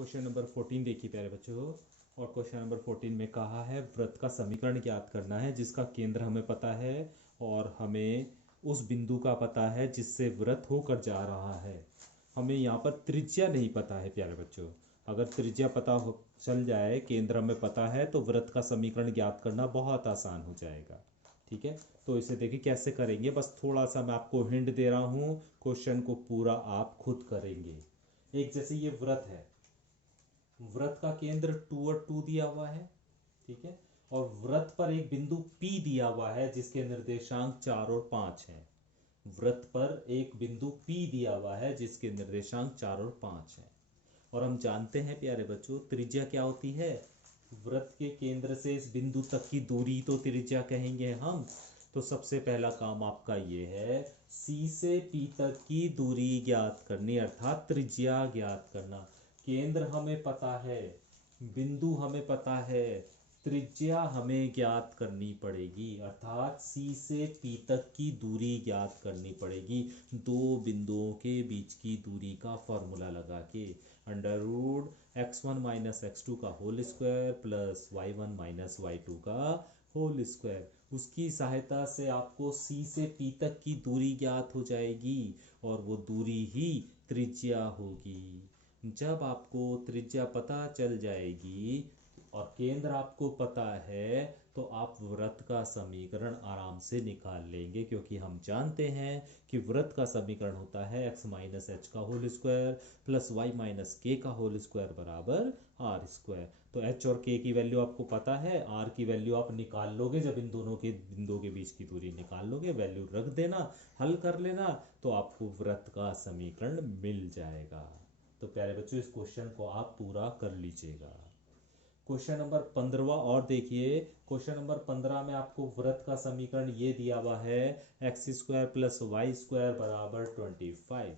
Question number 14 देखिए प्यारे बच्चों। और क्वेश्चन नंबर 14 में कहा है वृत्त का समीकरण ज्ञात करना है जिसका केंद्र हमें पता है और हमें उस बिंदु का पता है जिससे वृत्त होकर जा रहा है। हमें यहाँ पर त्रिज्या नहीं पता है प्यारे बच्चों। अगर त्रिज्या पता हो चल जाए, केंद्र हमें पता है, तो वृत्त का समीकरण ज्ञात करना बहुत आसान हो जाएगा। ठीक है, तो इसे देखिए कैसे करेंगे। बस थोड़ा सा मैं आपको हिंट दे रहा हूँ, क्वेश्चन को पूरा आप खुद करेंगे। एक जैसे ये वृत्त है, वृत्त का केंद्र 2 और 2 दिया हुआ है। ठीक है, और वृत्त पर एक बिंदु P दिया हुआ है जिसके निर्देशांक 4 और 5 हैं। वृत्त पर एक बिंदु P दिया हुआ है जिसके निर्देशांक 4 और 5 हैं। और हम जानते हैं प्यारे बच्चों त्रिज्या क्या होती है। वृत्त के केंद्र से इस बिंदु तक की दूरी तो त्रिज्या कहेंगे हम। तो सबसे पहला काम आपका ये है, C से P तक की दूरी ज्ञात करनी, अर्थात त्रिज्या ज्ञात करना। केंद्र हमें पता है, बिंदु हमें पता है, त्रिज्या हमें ज्ञात करनी पड़ेगी, अर्थात C से P तक की दूरी ज्ञात करनी पड़ेगी। दो बिंदुओं के बीच की दूरी का फॉर्मूला लगा के under root x1 minus x2 का whole square plus y1 minus y2 का होल स्क्वायर, उसकी सहायता से आपको C से P तक की दूरी ज्ञात हो जाएगी और वो दूरी ही त्रिज्या होगी। जब आपको त्रिज्या पता चल जाएगी और केंद्र आपको पता है तो आप वृत्त का समीकरण आराम से निकाल लेंगे, क्योंकि हम जानते हैं कि वृत्त का समीकरण होता है x माइनस एच का whole square plus y minus k का होल स्क्वायर बराबर आर स्क्वायर। तो h और k की वैल्यू आपको पता है, r की वैल्यू आप निकाल लोगे जब इन दोनों के बिंदुओं के बीच की दूरी निकाल लोगे, वैल्यू रख देना, हल कर लेना, तो आपको वृत्त का समीकरण मिल जाएगा। तो प्यारे बच्चों इस क्वेश्चन को आप पूरा कर लीजिएगा। क्वेश्चन नंबर 15 और देखिए। क्वेश्चन नंबर 15 में आपको वृत्त का समीकरण ये दिया हुआ है, x square plus y square बराबर 25।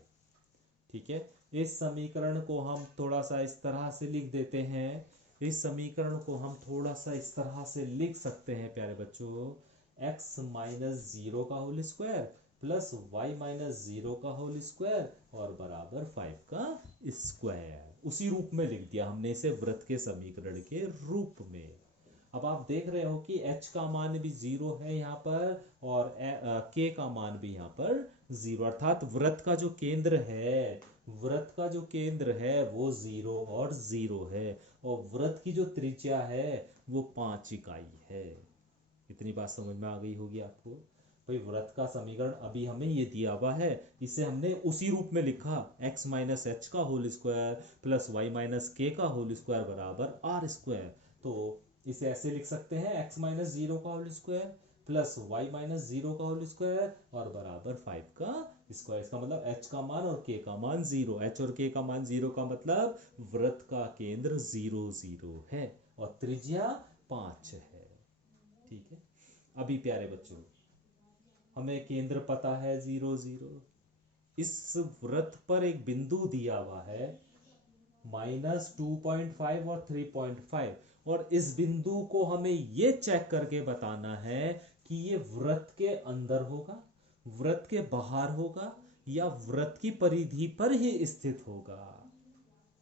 ठीक है, इस समीकरण को हम थोड़ा सा इस तरह से लिख देते हैं। इस समीकरण को हम थोड़ा सा इस तरह से लिख सकते हैं प्यारे बच्चों, x माइनस जीरो का whole square plus y minus zero का होल स्क्वायर और बराबर 5 का स्क्वायर। उसी रूप में लिख दिया हमने इसे वृत्त के समीकरण के रूप में। अब आप देख रहे हो कि h का मान भी जीरो है यहाँ पर और k का मान भी यहाँ पर जीरो, अर्थात वृत्त का जो केंद्र है, वृत्त का जो केंद्र है वो जीरो और जीरो है और वृत्त की जो त्रिज्या है वो 5 इकाई है। इतनी बात समझ में आ गई होगी आपको। भाई वृत्त का समीकरण अभी हमें ये दिया हुआ है, इसे हमने उसी रूप में लिखा, x माइनस एच का whole square plus y minus k का होल स्क्वायर बराबर आर स्क्वायर। तो इसे ऐसे लिख सकते हैं, x माइनस जीरो का whole square plus y minus zero का होल स्क्वायर और बराबर 5 का स्क्वायर। इसका मतलब h का मान और k का मान जीरो, h और k का मान जीरो का मतलब वृत्त का केंद्र 0 0 है और त्रिज्या 5 है। ठीक है, अभी प्यारे बच्चों हमें केंद्र पता है 0 0। इस वृत्त पर एक बिंदु दिया हुआ है -2.5 और 3.5 और इस बिंदु को हमें ये चेक करके बताना है कि ये वृत्त के अंदर होगा, वृत्त के बाहर होगा या वृत्त की परिधि पर ही स्थित होगा।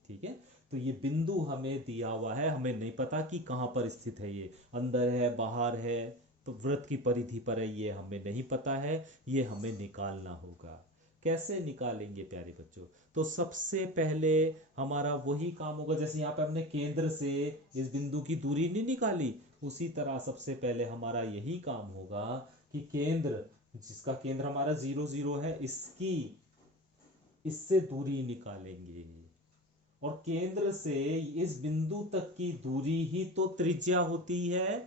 ठीक है, तो ये बिंदु हमें दिया हुआ है, हमें नहीं पता कि कहां पर स्थित है, ये अंदर है बाहर है, तो वृत्त की परिधि पर है, ये हमें नहीं पता है, ये हमें निकालना होगा। कैसे निकालेंगे प्यारे बच्चों? तो सबसे पहले हमारा वही काम होगा, जैसे यहाँ पे हमने केंद्र से इस बिंदु की दूरी नहीं निकाली, उसी तरह सबसे पहले हमारा यही काम होगा कि केंद्र, जिसका केंद्र हमारा 0 0 है, इससे दूरी निकालेंगे और केंद्र से इस बिंदु तक की दूरी ही तो त्रिज्या होती है।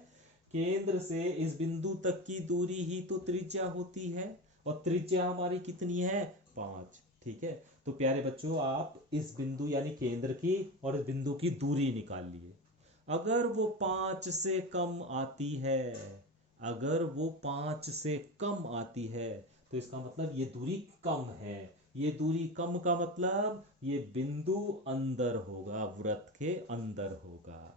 केंद्र से इस बिंदु तक की दूरी ही तो त्रिज्या होती है और त्रिज्या हमारी कितनी है? 5। ठीक है, तो प्यारे बच्चों आप इस बिंदु यानी केंद्र की और इस बिंदु की दूरी निकाल लिए। अगर वो 5 से कम आती है, अगर वो 5 से कम आती है तो इसका मतलब ये दूरी कम है। ये दूरी कम का मतलब ये बिंदु अंदर होगा, वृत्त के अंदर होगा।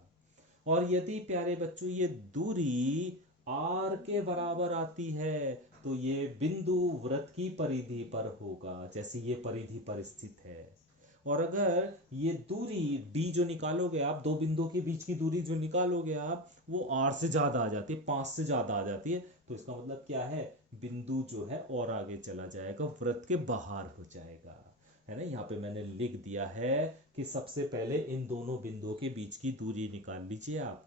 और यदि प्यारे बच्चों ये दूरी r के बराबर आती है तो ये बिंदु वृत्त की परिधि पर होगा, जैसे ये परिधि पर स्थित है। और अगर ये दूरी d जो निकालोगे आप, दो बिंदुओं के बीच की दूरी जो निकालोगे आप, वो r से ज्यादा आ जाती है, 5 से ज्यादा आ जाती है, तो इसका मतलब क्या है, बिंदु जो है और आगे चला जाएगा, वृत्त के बाहर हो जाएगा, है ना। यहाँ पे मैंने लिख दिया है कि सबसे पहले इन दोनों बिंदुओं के बीच की दूरी निकाल लीजिए आप,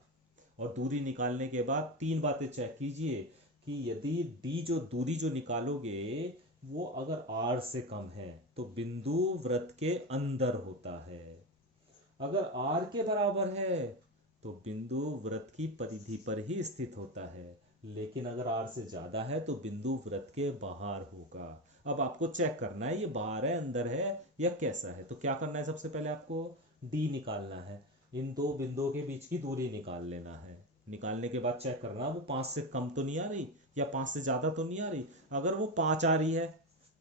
और दूरी निकालने के बाद तीन बातें चेक कीजिए कि यदि d जो दूरी जो निकालोगे वो अगर r से कम है तो बिंदु वृत्त के अंदर होता है, अगर r के बराबर है तो बिंदु वृत्त की परिधि पर ही स्थित होता है, लेकिन अगर r से ज्यादा है तो बिंदु वृत्त के बाहर होगा। अब आपको चेक करना है ये बाहर है, अंदर है या कैसा है। तो क्या करना है, सबसे पहले आपको d निकालना है, इन दो बिंदुओं के बीच की दूरी निकाल लेना है। निकालने के बाद चेक करना वो 5 से कम तो नहीं आ रही या 5 से ज्यादा तो नहीं आ रही। अगर वो 5 आ रही है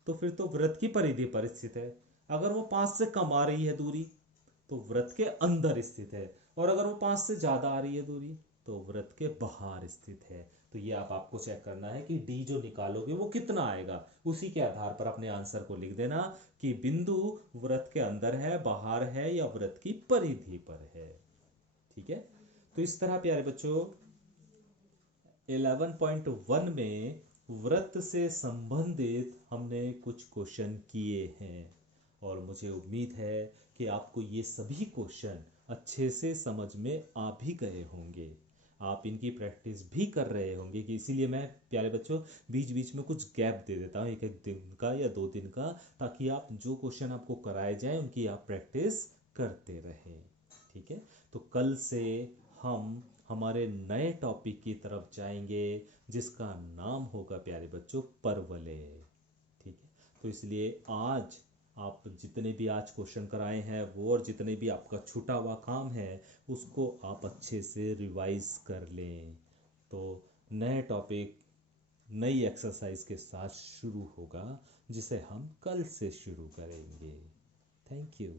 तो फिर तो वृत्त की परिधि पर स्थित है, अगर वो 5 से कम आ रही है दूरी तो वृत्त के अंदर स्थित है, और अगर वो 5 से ज्यादा आ रही है दूरी तो वृत्त के बाहर स्थित है। तो ये आपको चेक करना है कि d जो निकालोगे वो कितना आएगा, उसी के आधार पर अपने आंसर को लिख देना कि बिंदु वृत्त के अंदर है, बाहर है या वृत्त की परिधि पर है। ठीक है, तो इस तरह प्यारे बच्चों 11.1 में वृत्त से संबंधित हमने कुछ क्वेश्चन किए हैं, और मुझे उम्मीद है कि आपको ये सभी क्वेश्चन अच्छे से समझ में आ भी गए होंगे, आप इनकी प्रैक्टिस भी कर रहे होंगे, कि इसीलिए मैं प्यारे बच्चों बीच बीच में कुछ गैप दे देता हूँ, एक एक दिन का या 2 दिन का, ताकि आप जो क्वेश्चन आपको कराए जाएं उनकी आप प्रैक्टिस करते रहें। ठीक है, तो कल से हम हमारे नए टॉपिक की तरफ जाएंगे जिसका नाम होगा प्यारे बच्चों परवलय। ठीक है, तो इसलिए आज आप जितने भी आज क्वेश्चन कराए हैं वो, और जितने भी आपका छूटा हुआ काम है उसको आप अच्छे से रिवाइज कर लें। तो नए टॉपिक नई एक्सरसाइज के साथ शुरू होगा जिसे हम कल से शुरू करेंगे। Thank you.